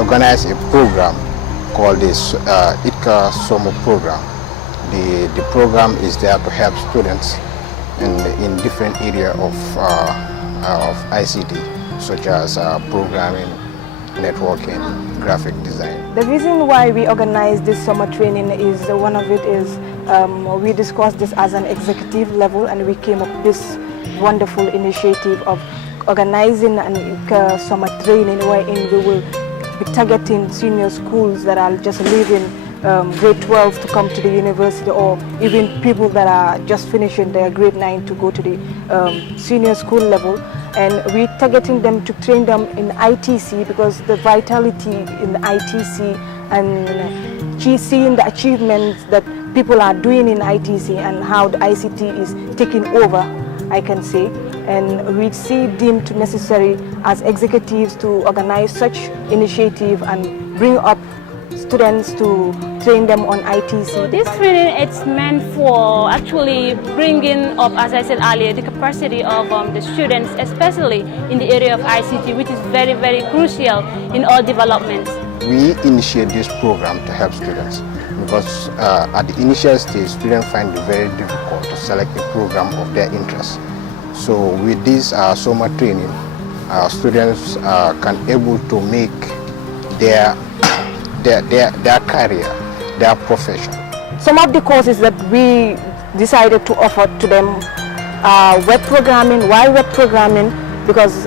organized a program called this Itca Summer Program. The program is there to help students in different areas of ICT, such as programming, networking, graphic design. The reason why we organize this summer training is one of it is we discussed this as an executive level, and we came up with this wonderful initiative of organizing an summer training wherein we will be targeting senior schools that are just leaving grade 12 to come to the university, or even people that are just finishing their grade 9 to go to the senior school level. And we're targeting them to train them in ITC, because the vitality in the ITC and seeing the achievements that people are doing in ITC and how the ICT is taking over, I can say. And we see deemed necessary as executives to organize such initiative and bring up students to train them on ITC. This training is meant for actually bringing up, as I said earlier, the capacity of the students, especially in the area of ICT, which is very, very crucial in all developments. We initiate this program to help students because at the initial stage, students find it very difficult to select a program of their interest. So with this summer training, students can able to make their career, their profession. Some of the courses that we decided to offer to them are web programming. Why web programming? Because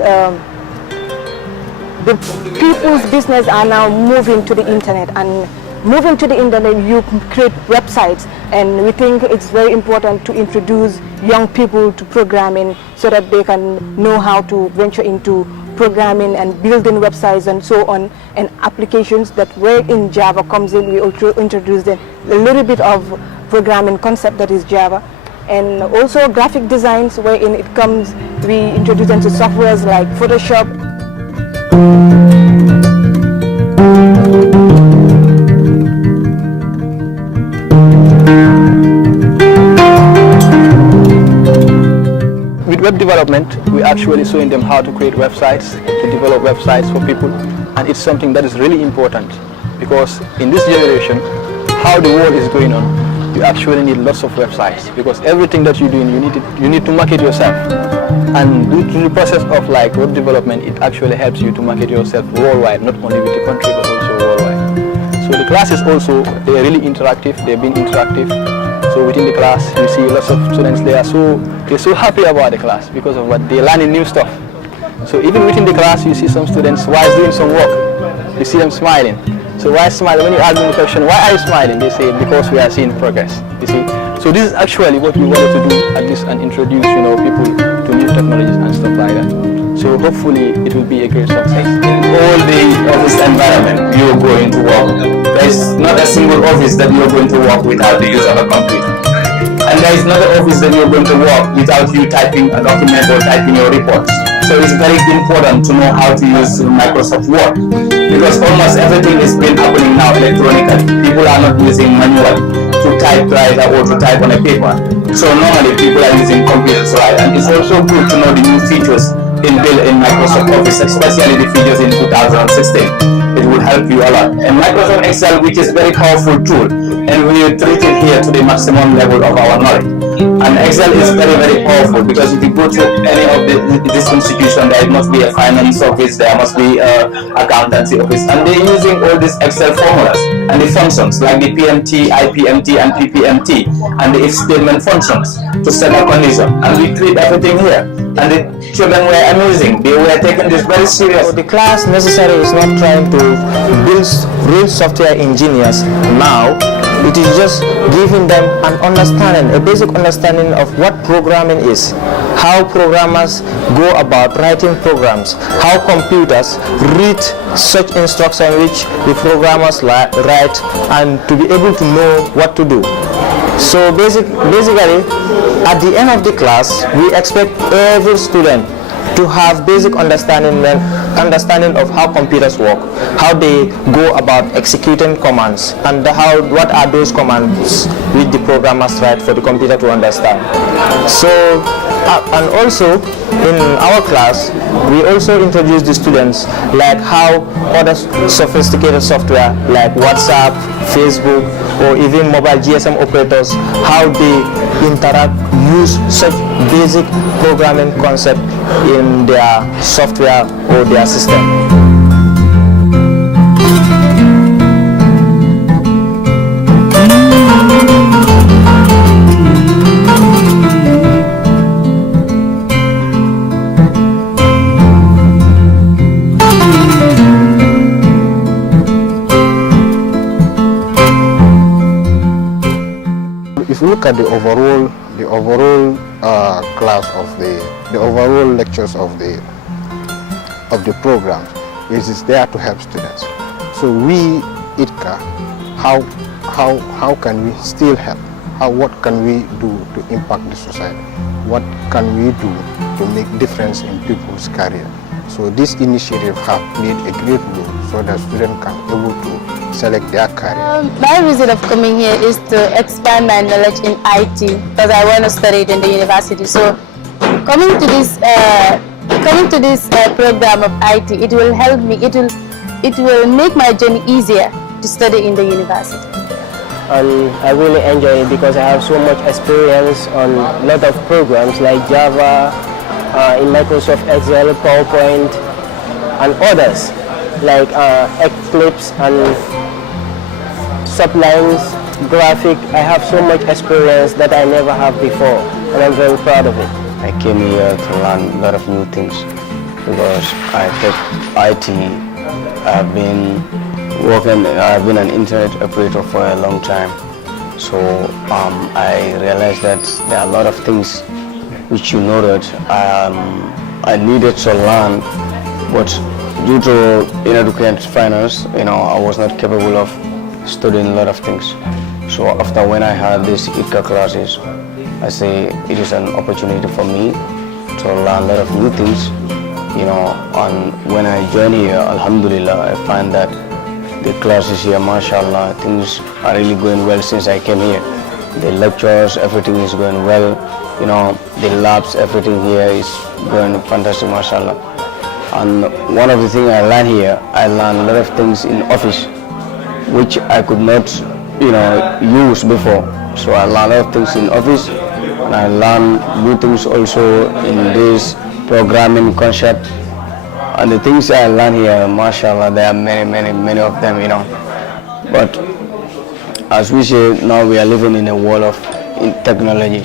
the people's business are now moving to the internet, and moving to the internet, you create websites, and we think it's very important to introduce young people to programming so that they can know how to venture into programming and building websites and so on, and applications that where in Java comes in. We also introduce them a little bit of programming concept that is Java, and also graphic designs wherein it comes, we introduce them to softwares like Photoshop. With web development, we're actually showing them how to create websites, to develop websites for people, and it's something that is really important because in this generation, how the world is going on, you actually need lots of websites, because everything that you're doing, you need to market yourself. And due to the process of like web development, it actually helps you to market yourself worldwide, not only with the country but also worldwide. So the classes also, they're really interactive, they've been interactive. So within the class, you see lots of students, they're so happy about the class because of what they're learning new stuff. So even within the class, you see some students while doing some work, you see them smiling. So why smile? When you ask them the question, why are you smiling? They say, because we are seeing progress, you see. So this is actually what we wanted to do at least, and introduce, people to new technologies and stuff like that. So hopefully it will be a great success. In all the office environment you're going to work, there is not a single office that you're going to work without the use of a computer. And there is not an office that you're going to work without you typing a document or typing your reports. So it's very important to know how to use Microsoft Word, because almost everything is been happening now electronically. People are not using manual to typewriter or to type on a paper. So normally people are using computers, right? And it's also good to know the new features inbuilt in Microsoft Office, especially the features in 2016. It will help you a lot. And Microsoft Excel, which is a very powerful tool, and we treat it here to the maximum level of our knowledge. And Excel is very, very powerful, because if you go to any of this institution, there must be a finance office, there must be accountancy office, and they're using all these Excel formulas and the functions like the PMT, IPMT, and PPMT, and the if statement functions to set a condition. And we treat everything here. And the children were amazing. They were taking this very serious. So the class necessary is not trying to build real software engineers now. It is just giving them an understanding, a basic understanding of what programming is, how programmers go about writing programs, how computers read such instructions which the programmers write, and to be able to know what to do. So basically, at the end of the class, we expect every student to have basic understanding understanding of how computers work, how they go about executing commands, and what are those commands which the programmers write for the computer to understand. So, and also in our class, we also introduce the students like how other sophisticated software like WhatsApp, Facebook, or even mobile GSM operators, how they interact, use such basic programming concept in their software or their system. If you look at the overall class of the overall lectures of the program, it is there to help students. So we, Itca, how can we still help? What can we do to impact the society? What can we do to make difference in people's career? So this initiative have played a great role so that students can able to select their career. My reason of coming here is to expand my knowledge in IT because I want to study it in the university. So coming to this program of IT, it will help me. It will make my journey easier to study in the university. And I really enjoy it because I have so much experience on a lot of programs like Java, in Microsoft Excel, PowerPoint, and others like Eclipse and Sublines, Graphic. I have so much experience that I never have before, and I'm very proud of it. I came here to learn a lot of new things because I take IT. I've been an internet operator for a long time. So I realized that there are a lot of things which that I needed to learn, but due to inadequate finance, I was not capable of studying a lot of things. So after when I had these Itca classes, I say it is an opportunity for me to learn a lot of new things, and when I join here, Alhamdulillah, I find that the classes here, mashallah, things are really going well since I came here. The lectures, everything is going well, the labs, everything here is going fantastic, mashallah. And one of the things I learned here, I learned a lot of things in office which I could not use before. So I learned a lot of things in office, and I learned new things also in this programming concept. And the things I learned here, mashallah, there are many of them, But as we say, now we are living in a world of technology.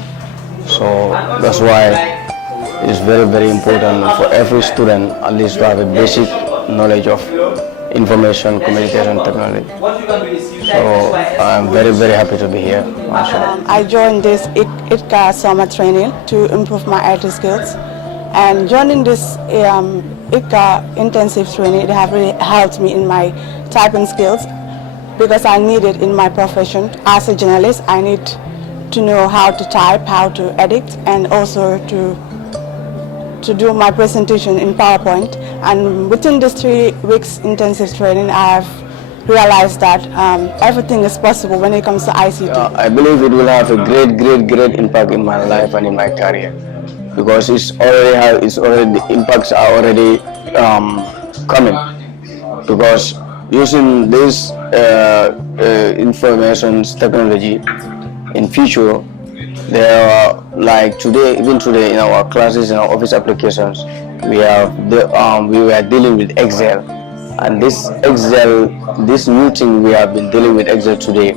So that's why it's very important for every student at least to have a basic knowledge of information communication technology. So I'm very happy to be here. I joined this Itca summer training to improve my IT skills, and joining this Itca intensive training, it have really helped me in my typing skills because I need it in my profession. As a journalist, I need to know how to type, how to edit, and also to do my presentation in PowerPoint. And within this 3 weeks intensive training, I have realized that everything is possible when it comes to ICT. I believe it will have a great impact in my life and in my career, because the impacts are already coming. Because using this information technology in future, there are like even today in our classes, in our office applications, we were dealing with Excel, and this new thing we have been dealing with Excel today.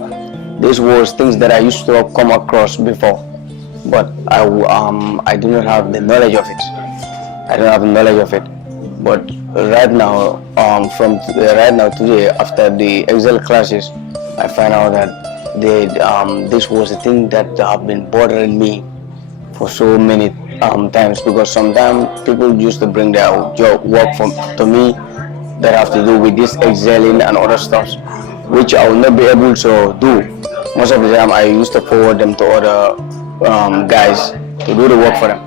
This was things that I used to have come across before, but I do not have the knowledge of it. I don't have the knowledge of it. But right now, today, after the Excel classes, I find out that this was a thing that have been bothering me for so many times, because sometimes people used to bring their work to me that have to do with this Exceling and other stuff, which I will not be able to do. Most of the time I used to forward them to other guys to do the work for them.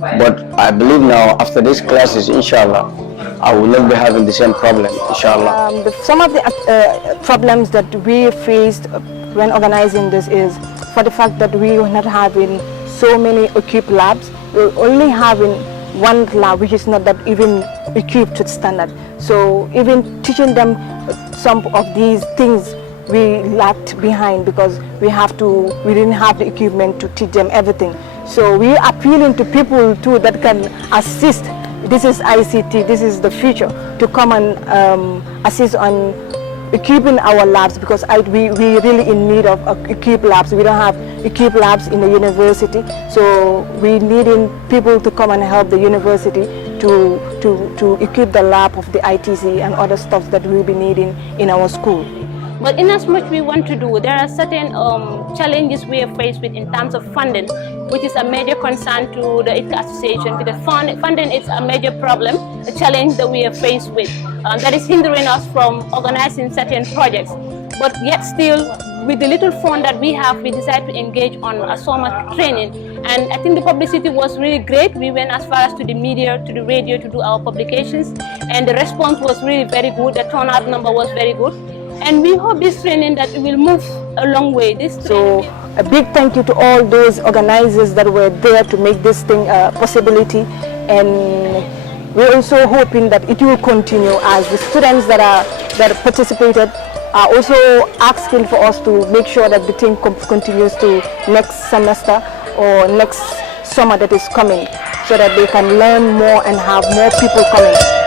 But I believe now, after these classes, inshallah, I will not be having the same problem, inshallah. Some of the problems that we faced when organizing this is for the fact that we were not having so many equipped labs. We're only having one lab which is not that even equipped to standard. So even teaching them some of these things we lacked behind because we didn't have the equipment to teach them everything. So we are appealing to people too that can assist. This is ICT, this is the future, to come and assist on equipping our labs because we really in need of equipped labs. We don't have equipped labs in the university, so we needing people to come and help the university to equip the lab of the ITC and other stuff that we'll be needing in our school. But in as much we want to do, there are certain challenges we are faced with in terms of funding, which is a major concern to the Itca Association, because funding is a major problem, a challenge that we are faced with, that is hindering us from organizing certain projects. But yet still, with the little fund that we have, we decided to engage on a summer training. And I think the publicity was really great. We went as far as to the media, to the radio to do our publications. And the response was really very good. The turnout number was very good. And we hope this training that it will move a long way. So a big thank you to all those organizers that were there to make this thing a possibility. And we're also hoping that it will continue as the students that participated are also asking for us to make sure that the thing continues to next semester or next summer that is coming, so that they can learn more and have more people coming.